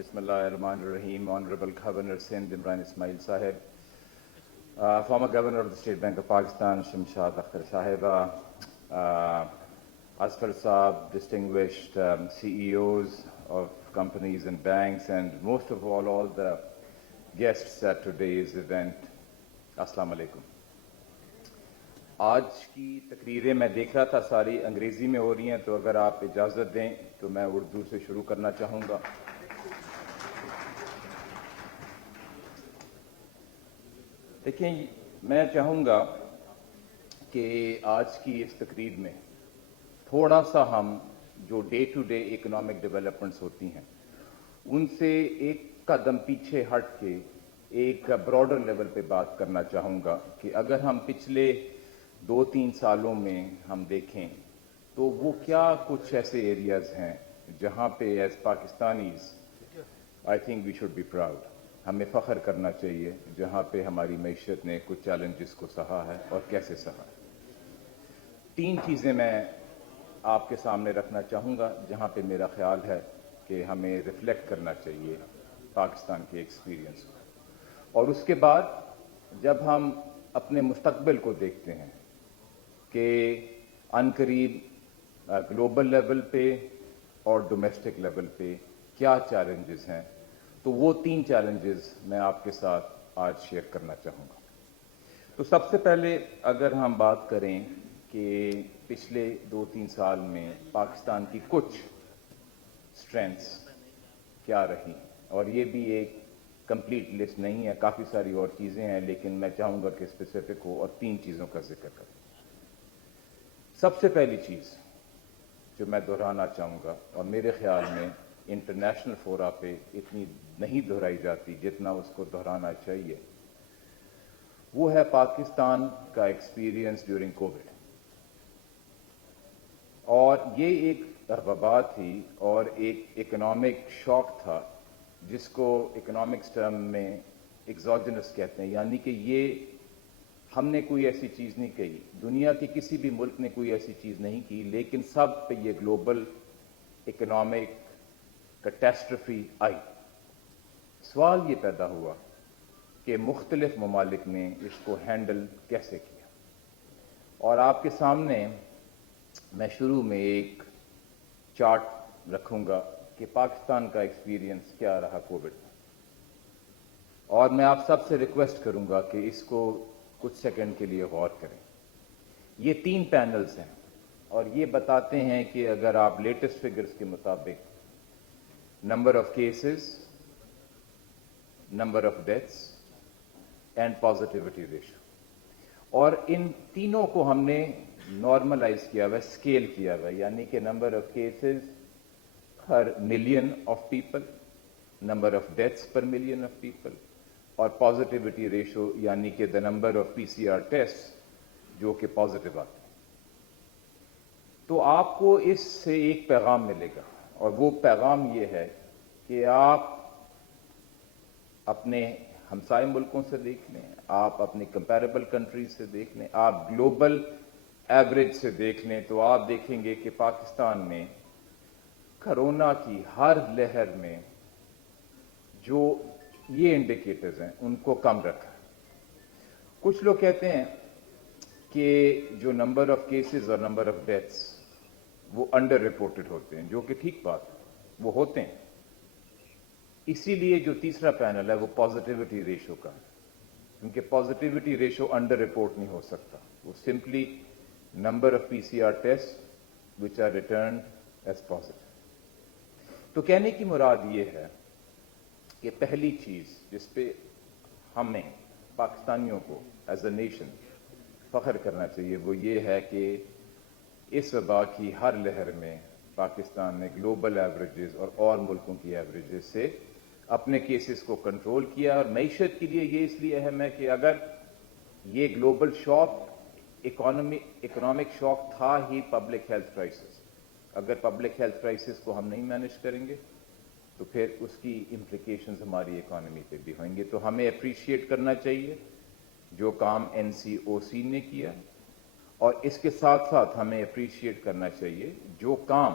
Bismillahirrahmanirrahim. Honorable Governor Sindh Imran Ismail Sahib, former Governor of the State Bank of Pakistan Shamshad Akhtar Sahiba, Asfar Saab, distinguished CEOs of companies and banks, and most of all the guests at today's event. Assalamu alaikum. آج کی تقریریں میں دیکھ رہا تھا ساری انگریزی میں ہو رہی ہیں، تو اگر آپ اجازت دیں تو میں اردو سے شروع کرنا چاہوں گا۔ دیکھیں، میں چاہوں گا کہ آج کی اس تقریر میں تھوڑا سا ہم جو day to day economic developments ہوتی ہیں ان سے ایک قدم پیچھے ہٹ کے ایک براڈر لیول پہ بات کرنا چاہوں گا کہ اگر ہم پچھلے 2-3 سالوں میں ہم دیکھیں تو وہ کیا کچھ ایسے ایریاز ہیں جہاں پہ as Pakistanis I think we should be proud, ہمیں فخر کرنا چاہیے، جہاں پہ ہماری معیشت نے کچھ چیلنجز کو سہا ہے اور کیسے سہا ہے۔ 3 چیزیں میں آپ کے سامنے رکھنا چاہوں گا جہاں پہ میرا خیال ہے کہ ہمیں ریفلیکٹ کرنا چاہیے پاکستان کے ایکسپیرینس کو، اور اس کے بعد جب ہم اپنے مستقبل کو دیکھتے ہیں کہ عنقریب گلوبل لیول پہ اور ڈومیسٹک لیول پہ کیا چیلنجز ہیں، تو وہ 3 چیلنجز میں آپ کے ساتھ آج شیئر کرنا چاہوں گا۔ تو سب سے پہلے اگر ہم بات کریں کہ پچھلے 2-3 سال میں پاکستان کی کچھ اسٹرینتھس کیا رہی، اور یہ بھی ایک کمپلیٹ لسٹ نہیں ہے، کافی ساری اور چیزیں ہیں، لیکن میں چاہوں گا کہ اسپیسیفک ہو اور 3 چیزوں کا ذکر کروں۔ سب سے پہلی چیز جو میں دہرانا چاہوں گا، اور میرے خیال میں انٹرنیشنل فورا پہ اتنی نہیں دہرائی جاتی جتنا اس کو دہرانا چاہیے، وہ ہے پاکستان کا ایکسپیرینس ڈیورنگ کووڈ۔ اور یہ ایک وبا تھی اور ایک اکنامک شاک تھا جس کو اکنامکس ٹرم میں ایگزوجنس کہتے ہیں، یعنی کہ یہ ہم نے کوئی ایسی چیز نہیں کہی، دنیا کے کسی بھی ملک نے کوئی ایسی چیز نہیں کی، لیکن سب پہ یہ گلوبل اکنامک کیٹاسٹرفی آئی۔ سوال یہ پیدا ہوا کہ مختلف ممالک نے اس کو ہینڈل کیسے کیا، اور آپ کے سامنے میں شروع میں ایک چارٹ رکھوں گا کہ پاکستان کا ایکسپیرینس کیا رہا کووڈ میں، اور میں آپ سب سے ریکویسٹ کروں گا کہ اس کو کچھ سیکنڈ کے لیے غور کریں۔ یہ 3 پینلز ہیں اور یہ بتاتے ہیں کہ اگر آپ لیٹسٹ فگرز کے مطابق number of cases, number of deaths and positivity ratio, اور ان تینوں کو ہم نے نارملائز کیا ہوا ہے، اسکیل کیا ہوا ہے، یعنی کہ number of cases per million of people, number of deaths per million of people, اور پازیٹیوٹی ریشو یعنی کہ the number of PCR test جو کہ پازیٹیو آتے ہیں۔ تو آپ کو اس سے ایک پیغام ملے گا، اور وہ پیغام یہ ہے کہ آپ اپنے ہمسائے ملکوں سے دیکھ لیں، آپ اپنی کمپیریبل کنٹریز سے دیکھ لیں، آپ گلوبل ایوریج سے دیکھ لیں، تو آپ دیکھیں گے کہ پاکستان نے کرونا کی ہر لہر میں جو یہ انڈیکیٹرز ہیں ان کو کم رکھا۔ کچھ لوگ کہتے ہیں کہ جو نمبر آف کیسز اور نمبر آف ڈیتھس وہ انڈر رپورٹڈ ہوتے ہیں، جو کہ ٹھیک بات ہے، وہ ہوتے ہیں۔ اسی لیے جو تیسرا پینل ہے وہ پازیٹیوٹی ریشو کا ہے، کیونکہ پازیٹیوٹی ریشو انڈر رپورٹ نہیں ہو سکتا، وہ simply number of PCR test which are returned as positive. تو کہنے کی مراد یہ ہے کہ پہلی چیز جس پہ ہمیں پاکستانیوں کو ایز اے نیشن فخر کرنا چاہیے وہ یہ ہے کہ اس وبا کی ہر لہر میں پاکستان نے گلوبل ایوریجز اور ملکوں کی ایوریجز سے اپنے کیسز کو کنٹرول کیا، اور معیشت کے لیے یہ اس لیے اہم ہے کہ اگر یہ گلوبل شاک اکنامک شاک تھا ہی پبلک ہیلتھ کرائسس، اگر پبلک ہیلتھ کرائسس کو ہم نہیں مینج کریں گے تو پھر اس کی امپلیکیشنز ہماری اکانومی پہ بھی ہوئیں گے۔ تو ہمیں اپریشیٹ کرنا چاہیے جو کام NCOC نے کیا، اور اس کے ساتھ ساتھ ہمیں اپریشیٹ کرنا چاہیے جو کام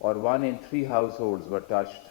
or 1 in 3 households were touched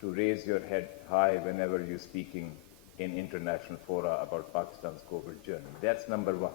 to raise your head high whenever you're speaking in international fora about Pakistan's COVID journey. That's number one.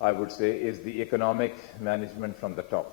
I would say is the economic management from the top.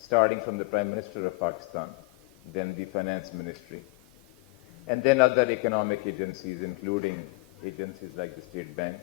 starting from the Prime Minister of Pakistan, then the Finance Ministry, and then other economic agencies including agencies like the State Bank,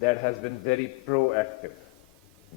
that has been very proactive।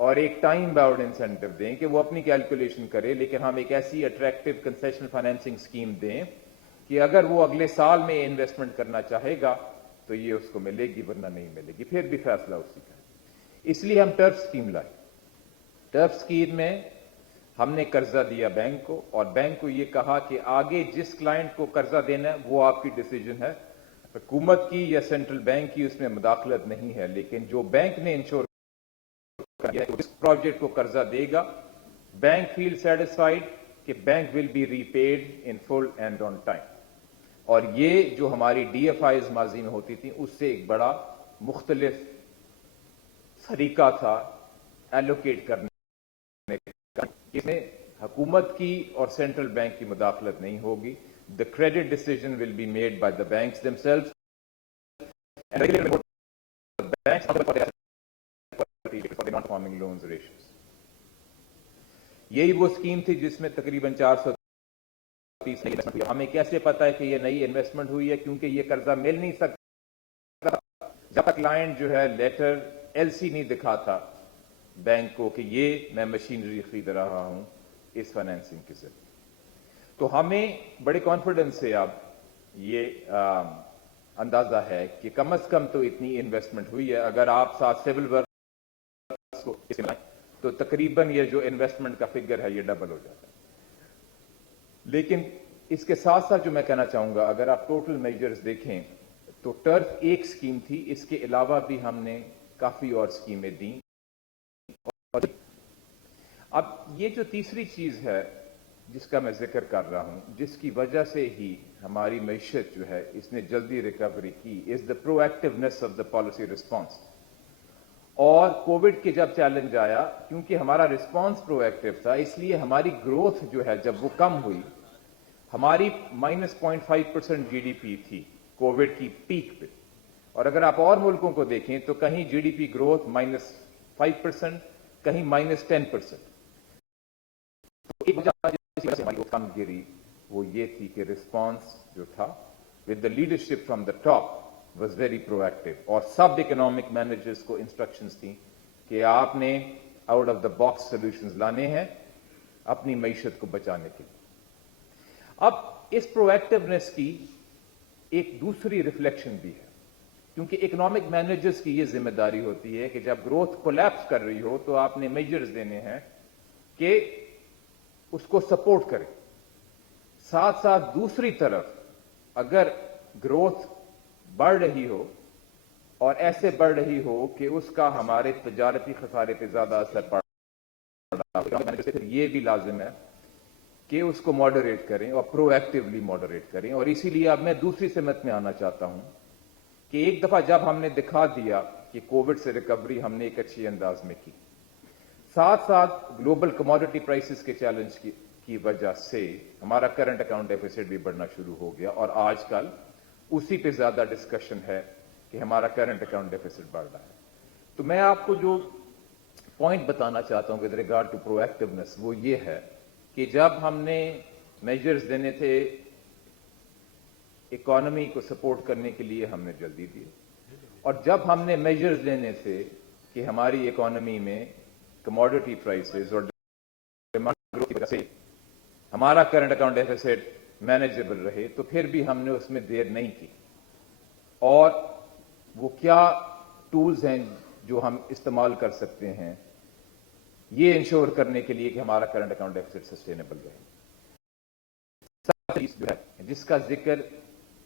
اور ایک time bound incentive دیں کہ وہ اپنی calculation کرے، لیکن ہم ایک ایسی اٹریکٹیو کنسیشنل فائنینسنگ اسکیم دیں کہ اگر وہ اگلے سال میں انویسٹمنٹ کرنا چاہے گا تو یہ اس کو ملے گی، ورنہ نہیں ملے گی، پھر بھی فیصلہ اسی کا ہے۔ اس لیے ہم ٹرف اسکیم لائے۔ ٹرف اسکیم میں ہم نے قرضہ دیا بینک کو، اور بینک کو یہ کہا کہ آگے جس کلائنٹ کو قرضہ دینا ہے وہ آپ کی ڈیسیجن ہے، حکومت کی یا سینٹرل بینک کی اس میں مداخلت نہیں ہے، لیکن جو بینک نے انشور کیا ہے اس پروجیکٹ کو قرضہ دے گا، بینک فیل سیٹسفائیڈ کہ bank will be repaid in full and on time. اور یہ جو ہماری ڈی ایف آئیز ماضی میں ہوتی تھی اس سے ایک بڑا مختلف طریقہ تھا ایلوکیٹ کرنے کا، اس میں حکومت کی اور سینٹرل بینک کی مداخلت نہیں ہوگی۔ The credit decision will be made by the banks themselves. And regulated the banks for the non-performing loans ratios. یہی وہ اسکیم تھی جس میں تقریباً 430 انویسٹمنٹ ہوئی۔ ہمیں کیسے پتا ہے کہ یہ نئی انویسٹمنٹ ہوئی ہے؟ کیونکہ یہ قرضہ مل نہیں سکتا جب تک کلائنٹ جو ہے لیٹر ایل سی نہیں دکھاتا بینک کو کہ یہ میں مشینری خرید رہا ہوں اس فائنینسنگ کے ذریعے۔ تو ہمیں بڑے کانفیڈنس سے اب یہ اندازہ ہے کہ کم از کم تو اتنی انویسٹمنٹ ہوئی ہے۔ اگر آپ ساتھ سول ورکس کو تو تقریباً یہ جو انویسٹمنٹ کا فگر ہے یہ ڈبل ہو جاتا ہے۔ لیکن اس کے ساتھ ساتھ جو میں کہنا چاہوں گا، اگر آپ ٹوٹل میجرز دیکھیں تو ٹرف ایک اسکیم تھی، اس کے علاوہ بھی ہم نے کافی اور اسکیمیں دیں۔ اب یہ جو تیسری چیز ہے جس کا میں ذکر کر رہا ہوں، جس کی وجہ سے ہی ہماری معیشت جو ہے اس نے جلدی ریکوری کی، as the proactiveness of the policy response. اور کووڈ کے جب چیلنج آیا، کیونکہ ہمارا رسپانس پرو ایکٹیو تھا، اس لیے ہماری گروتھ جو ہے جب وہ کم ہوئی، ہماری -0.5% جی ڈی پی تھی کووڈ کی پیک پہ، اور اگر آپ اور ملکوں کو دیکھیں تو کہیں جی ڈی پی گروتھ -5%، کہیں -10%۔ ایک وجہ ہماری کم گری وہ یہ تھی کہ رسپانس جو تھا with the leadership from the top was very pro active, اور سب اکنامک مینیجرز کو انسٹرکشنز تھیں کہ آپ نے out of the box solutions لانے ہیں اپنی معیشت کو بچانے کے لیے۔ اب اس پرو ایکٹیونیس کی ایک دوسری ریفلیکشن بھی ہے، کیونکہ اکنامک مینیجرز کی یہ ذمہ داری ہوتی ہے کہ جب گروتھ کولیپس کر رہی ہو تو آپ نے میجرز دینے ہیں کہ اس کو سپورٹ کرے۔ ساتھ ساتھ دوسری طرف اگر گروتھ بڑھ رہی ہو اور ایسے بڑھ رہی ہو کہ اس کا ہمارے تجارتی خسارے پہ زیادہ اثر پڑ رہا ہے، پھر یہ بھی لازم ہے کہ اس کو ماڈریٹ کریں اور پرو ایکٹیولی ماڈریٹ کریں۔ اور اسی لیے اب میں دوسری سمت میں آنا چاہتا ہوں کہ ایک دفعہ جب ہم نے دکھا دیا کہ کووڈ سے ریکوری ہم نے ایک اچھی انداز میں کی، ساتھ ساتھ گلوبل کموڈٹی پرائسز کے چیلنج کی وجہ سے ہمارا کرنٹ اکاؤنٹ ڈیفیسٹ بھی بڑھنا شروع ہو گیا، اور آج کل اسی پہ زیادہ ڈسکشن ہے کہ ہمارا کرنٹ اکاؤنٹ ڈیفیسٹ بڑھ رہا ہے۔ تو میں آپ کو جو پوائنٹ بتانا چاہتا ہوں with regard to proactiveness وہ یہ ہے کہ جب ہم نے میجرز دینے تھے اکانومی کو سپورٹ کرنے کے لیے ہم نے جلدی دی، اور جب ہم نے میجرز لینے تھے کہ ہماری اکانومی میں کموڈٹی پرائسز اور ڈیمانڈ گروتھ کی وجہ سے ہمارا کرنٹ اکاؤنٹ ڈیفیسٹ مینیجبل رہے، تو پھر بھی ہم نے اس میں دیر نہیں کی۔ اور وہ کیا ٹولز ہیں جو ہم استعمال کر سکتے ہیں یہ انشور کرنے کے لیے کہ ہمارا کرنٹ اکاؤنٹ ڈیفیسٹ سسٹینیبل رہے؟ جس کا ذکر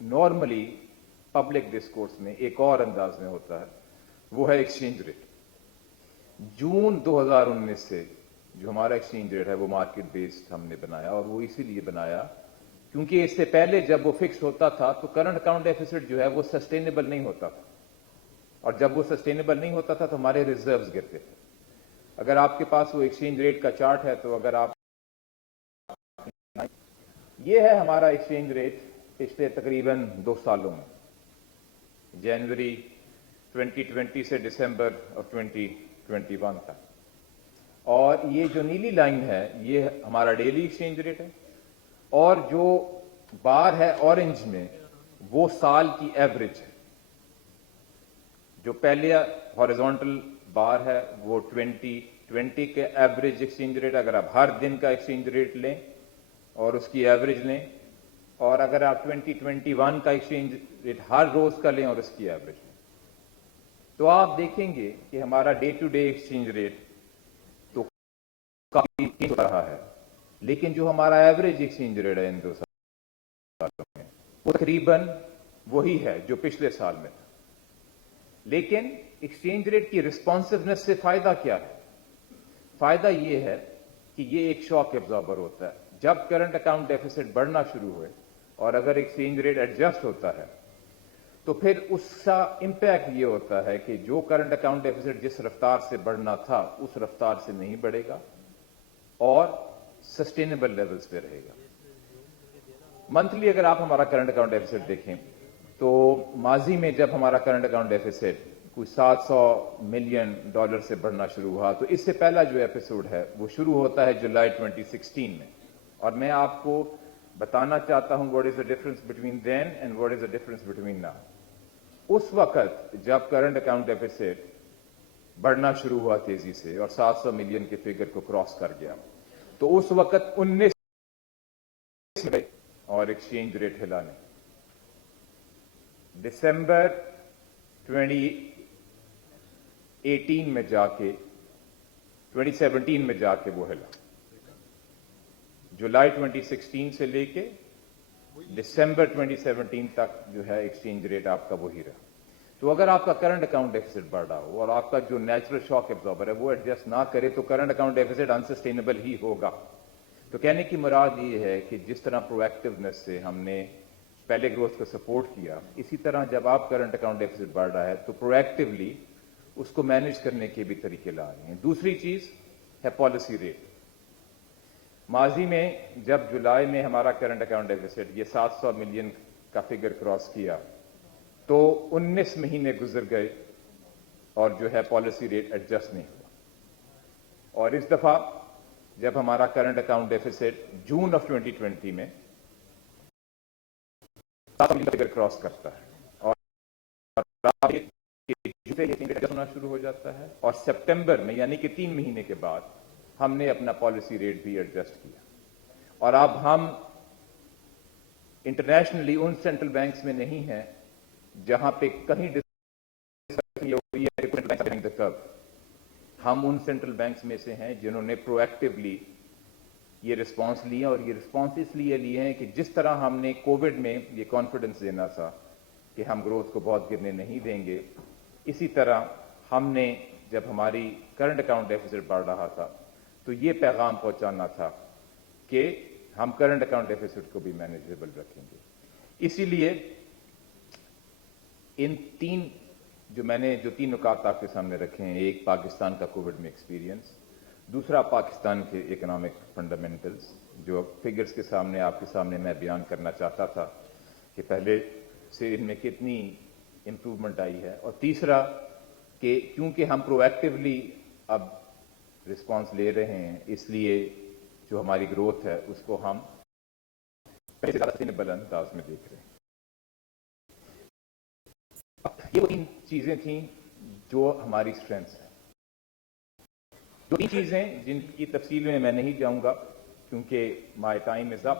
نارملی پبلک ڈسکورس میں ایک اور انداز میں ہوتا ہے، وہ ہے ایکسچینج ریٹ۔ جون 2019 سے جو ہمارا ایکسچینج ریٹ ہے وہ مارکیٹ بیسڈ ہم نے بنایا، اور وہ اسی لیے بنایا کیونکہ اس سے پہلے جب وہ فکس ہوتا تھا تو کرنٹ اکاؤنٹ ڈیفیسٹ جو ہے وہ سسٹینیبل نہیں ہوتا تھا، اور جب وہ سسٹینیبل نہیں ہوتا تھا تو ہمارے ریزروز گرتے تھے۔ اگر آپ کے پاس وہ ایکسچینج ریٹ کا چارٹ ہے تو اگر آپ یہ ہے ہمارا ایکسچینج ریٹ پچھلے تقریباً 2 سالوں میں، جنوری 2020 سے دسمبر 2021 تک، اور یہ جو نیلی لائن ہے یہ ہمارا ڈیلی ایکسچینج ریٹ ہے، اور جو بار ہے اورنج میں وہ سال کی ایوریج ہے۔ جو پہلے ہاریزونٹل بار ہے وہ 2020 2020 کے ایوریج ایکسچینج ریٹ اگر آپ ہر دن کا ایکسچینج ریٹ لیں اور اس کی ایوریج لیں، اور اگر آپ 2021 کا ایکسچینج ریٹ ہر روز کا لیں اور اس کی ایوریج لیں، تو آپ دیکھیں گے کہ ہمارا day to day exchange rate تو کافی چینج ہو رہا ہے، لیکن جو ہمارا ایوریج ایکسچینج ریٹ ہے ان 2 سالوں میں وہ تقریباً وہی ہے جو پچھلے سال میں تھا۔ لیکن ایکسچینج ریٹ کی رسپانسونیس سے فائدہ کیا ہے؟ فائدہ یہ ہے کہ یہ ایک شاک ایبزاربر ہوتا ہے۔ جب کرنٹ اکاؤنٹ ڈیفیسٹ بڑھنا شروع ہوئے اور اگر ایکسچینج ریٹ ایڈجسٹ ہوتا ہے تو پھر اس کا امپیکٹ یہ ہوتا ہے کہ جو کرنٹ اکاؤنٹ ڈیفیسٹ جس رفتار سے بڑھنا تھا اس رفتار سے نہیں بڑھے گا اور سسٹینیبل لیولز پہ رہے گا۔ منتھلی اگر آپ ہمارا کرنٹ اکاؤنٹ ڈیفیسٹ دیکھیں تو ماضی میں جب ہمارا کرنٹ اکاؤنٹ ڈیفیسٹ کوئی $700 ملین سے بڑھنا شروع ہوا، تو اس سے پہلا جو ایپیسوڈ ہے وہ شروع ہوتا ہے جولائی 2016 میں، اور میں آپ کو بتانا چاہتا ہوں what is the difference between then and what is the difference between now۔ اس وقت جب کرنٹ اکاؤنٹ ڈیفیسٹ بڑھنا شروع ہوا تیزی سے اور 700 ملین کے فگر کو کراس کر گیا، تو اس وقت 19 میں اور ایکسچینج ریٹ ہلا نہیں۔ دسمبر 2018 میں جا کے 2017 میں جا کے وہ ہلا، جولائی 2016 سے لے کے دسمبر 2017 تک جو ہے ایکسچینج ریٹ آپ کا وہی رہا۔ تو اگر آپ کا کرنٹ اکاؤنٹ ڈیفیسٹ بڑھ رہا ہو اور آپ کا جو نیچرل شاک ایبزاربر ہے وہ ایڈجسٹ نہ کرے تو کرنٹ اکاؤنٹ ڈیفیسٹ انسسٹینیبل ہی ہوگا۔ تو کہنے کی مراد یہ ہے کہ جس طرح پرو ایکٹیونیس سے ہم نے پہلے گروتھ کو سپورٹ کیا، اسی طرح جب آپ کرنٹ اکاؤنٹ ڈیفیسٹ بڑھ رہا ہے تو پرو ایکٹیولی اس کو مینیج کرنے کے بھی طریقے لا رہے ہیں۔ دوسری چیز ہے پالیسی ریٹ۔ ماضی میں جب جولائی میں ہمارا کرنٹ اکاؤنٹ ڈیفیسٹ یہ 700 ملین کا فگر کراس کیا تو 19 مہینے گزر گئے اور جو ہے پالیسی ریٹ ایڈجسٹ نہیں ہوا، اور اس دفعہ جب ہمارا current account deficit Joan of 2020 میں 700 ملین کا فگر کراس کرتا ہے اور ایڈجسٹ ہونا شروع ہو جاتا ہے، اور سپٹمبر میں یعنی کہ 3 مہینے کے بعد ہم نے اپنا پالیسی ریٹ بھی ایڈجسٹ کیا، اور اب ہم انٹرنیشنلی ان سینٹرل بینکس میں نہیں ہیں جہاں پہ کہیں ہم ان سینٹرل بینکس میں سے ہیں جنہوں نے پرو ایکٹیولی یہ رسپانس لیا، اور یہ رسپانس اس لیے لیے ہیں کہ جس طرح ہم نے کووڈ میں یہ کانفیڈنس دینا تھا کہ ہم گروتھ کو بہت گرنے نہیں دیں گے، اسی طرح ہم نے جب ہماری کرنٹ اکاؤنٹ ڈیفیسٹ بڑھ رہا تھا تو یہ پیغام پہنچانا تھا کہ ہم کرنٹ اکاؤنٹ ڈیفیسٹ کو بھی مینیجیبل رکھیں گے۔ اسی لیے ان جو تین نکات آپ کے سامنے رکھے ہیں، ایک پاکستان کا کووڈ میں ایکسپیرینس، دوسرا پاکستان کے اکنامک فنڈامنٹلز جو فگرز کے سامنے آپ کے سامنے میں بیان کرنا چاہتا تھا کہ پہلے سے ان میں کتنی امپروومنٹ آئی ہے، اور تیسرا کہ کیونکہ ہم پرو ایکٹیولی اب رسپانس لے رہے ہیں اس لیے جو ہماری گروتھ ہے اس کو ہم سسٹینیبل انداز میں دیکھ رہے ہیں۔ یہ وہ 3 چیزیں تھیں جو ہماری اسٹرینتھس ہیں۔ 2 چیزیں جن کی تفصیل میں نہیں جاؤں گا کیونکہ مائی ٹائم از اپ،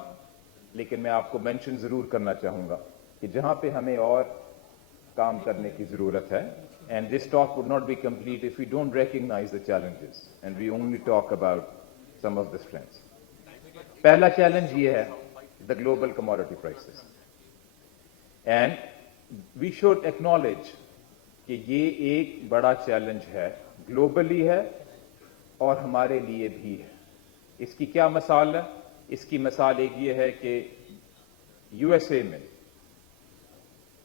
لیکن میں آپ کو مینشن ضرور کرنا چاہوں گا کہ جہاں پہ ہمیں اور کام کرنے کی ضرورت ہے، and this talk would not be complete if we don't recognize the challenges and we only talk about some of the strengths۔ پہلا چیلنج یہ ہے the global commodity prices، and we should acknowledge کہ یہ ایک بڑا challenge ہے، globally ہے اور ہمارے لیے بھی ہے۔ اس کی کیا مثال ہے؟ اس کی مثال ایک یہ ہے کہ یو ایس اے میں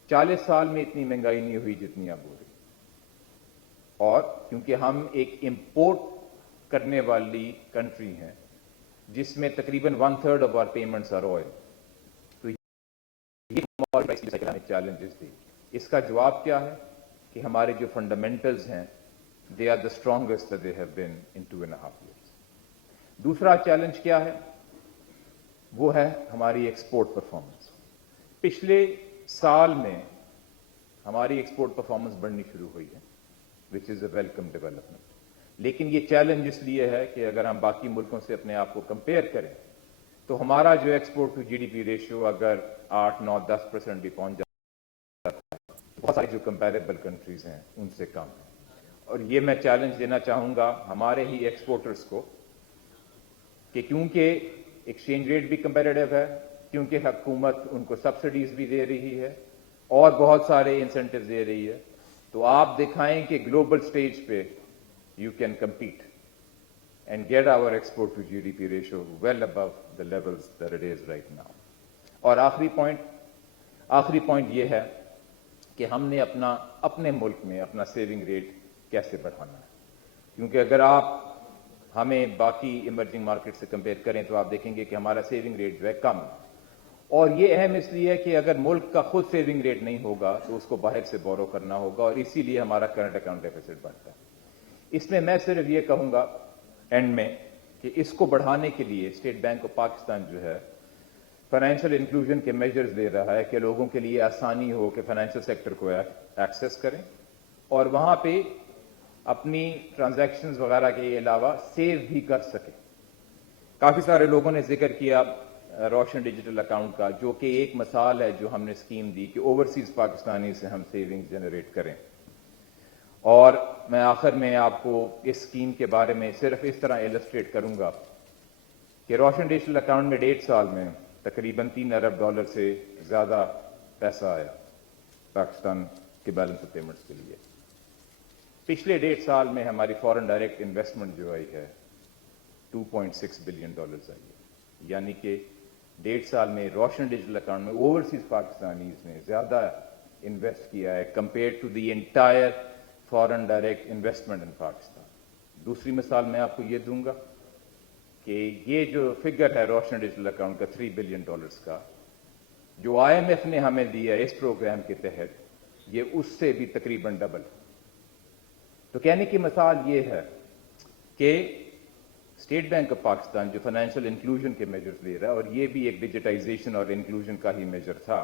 40 سال میں اتنی مہنگائی نہیں ہوئی جتنی اب ہو رہی، اور کیونکہ ہم ایک امپورٹ کرنے والی کنٹری ہیں جس میں تقریباً 1/3 of our payments are oil، تو یہ چیلنجز تھی۔ اس کا جواب کیا ہے کہ ہمارے جو فنڈامنٹلز ہیں they are the strongest that they have been in 2.5 years۔ دوسرا چیلنج کیا ہے؟ وہ ہے ہماری ایکسپورٹ پرفارمنس۔ پچھلے سال میں ہماری ایکسپورٹ پرفارمنس بڑھنی شروع ہوئی ہے which is a welcome development۔ لیکن یہ چیلنج اس لیے ہے کہ اگر ہم باقی ملکوں سے اپنے آپ کو کمپیئر کریں تو ہمارا جو export to G D P ratio اگر 8-9-10% بھی پہنچ جاتا ہے تو بہت ساری جو کمپیریبل کنٹریز ہیں ان سے کم ہے. اور یہ میں چیلنج دینا چاہوں گا ہمارے ہی ایکسپورٹرز کو کہ کیونکہ ایکسچینج ریٹ بھی کمپیریٹیو ہے، کیونکہ حکومت ان کو سبسڈیز بھی دے رہی ہے اور بہت سارے انسینٹیوز دے رہی ہے، تو آپ دکھائیں کہ گلوبل سٹیج پہ you can compete and get our export to GDP ratio well above the levels that it is right now. اور آخری پوائنٹ یہ ہے کہ ہم نے اپنے ملک میں اپنا سیونگ ریٹ کیسے بڑھانا ہے، کیونکہ اگر آپ ہمیں باقی ایمرجنگ مارکیٹ سے کمپیئر کریں تو آپ دیکھیں گے کہ ہمارا سیونگ ریٹ جو ہے کم ہے. اور یہ اہم اس لیے ہے کہ اگر ملک کا خود سیونگ ریٹ نہیں ہوگا تو اس کو باہر سے بورو کرنا ہوگا، اور اسی لیے ہمارا کرنٹ اکاؤنٹ ڈیفیسٹ بڑھتا ہے. اس میں صرف یہ کہوں گا اینڈ میں کہ اس کو بڑھانے کے لیے اسٹیٹ بینک آف پاکستان جو ہے فائنینشیل انکلوژن کے میجرز لے رہا ہے کہ لوگوں کے لیے آسانی ہو کہ فائنینشیل سیکٹر کو ایکسیس کریں اور وہاں پہ اپنی ٹرانزیکشنز وغیرہ کے علاوہ سیو بھی کر سکیں. کافی سارے لوگوں نے ذکر کیا روشن ڈیجیٹل اکاؤنٹ کا، جو کہ ایک مثال ہے جو ہم نے اسکیم دی کہ اوورسیز پاکستانی سے ہم سیونگ جنریٹ کریں. اور میں آخر میں آپ کو اس اسکیم کے بارے میں صرف اس طرح ایلسٹریٹ کروں گا کہ روشن ڈیجیٹل اکاؤنٹ میں 1.5 سال میں تقریباً $3 ارب سے زیادہ پیسہ آیا پاکستان کے بیلنس آف پیمنٹس کے لیے. پچھلے 1.5 سال میں ہماری فارن ڈائریکٹ انویسٹمنٹ جو آئی ہے $2.6 بلین آئی ہے، یعنی کہ 1.5 سال میں روشن ڈیجیٹل اکاؤنٹ میں اوورسیز پاکستانیز نے زیادہ انویسٹ کیا ہے compare to the entire foreign direct investment in Pakistan. دوسری مثال میں آپ کو یہ دوں گا کہ یہ جو فگر ہے روشن ڈیجیٹل اکاؤنٹ کا $3 بلین کا جو IMF نے ہمیں دیا اس پروگرام کے تحت، یہ اس سے بھی تقریباً ڈبل. تو کہنے کی مثال یہ ہے کہ اسٹیٹ بینک آف پاکستان جو فائنینشیل انکلوژن کے میجرز لے رہا ہے، اور یہ بھی ایک ڈیجیٹائزیشن اور انکلوژن کا ہی میجر تھا،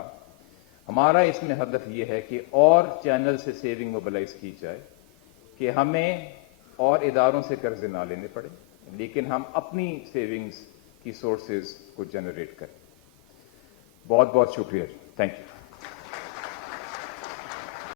ہمارا اس میں ہدف یہ ہے کہ اور چینل سے سیونگ موبلائز کی جائے کہ ہمیں اور اداروں سے قرضے نہ لینے پڑے، لیکن ہم اپنی سیونگز کی سورسز کو جنریٹ کریں. بہت بہت شکریہ. Thank you.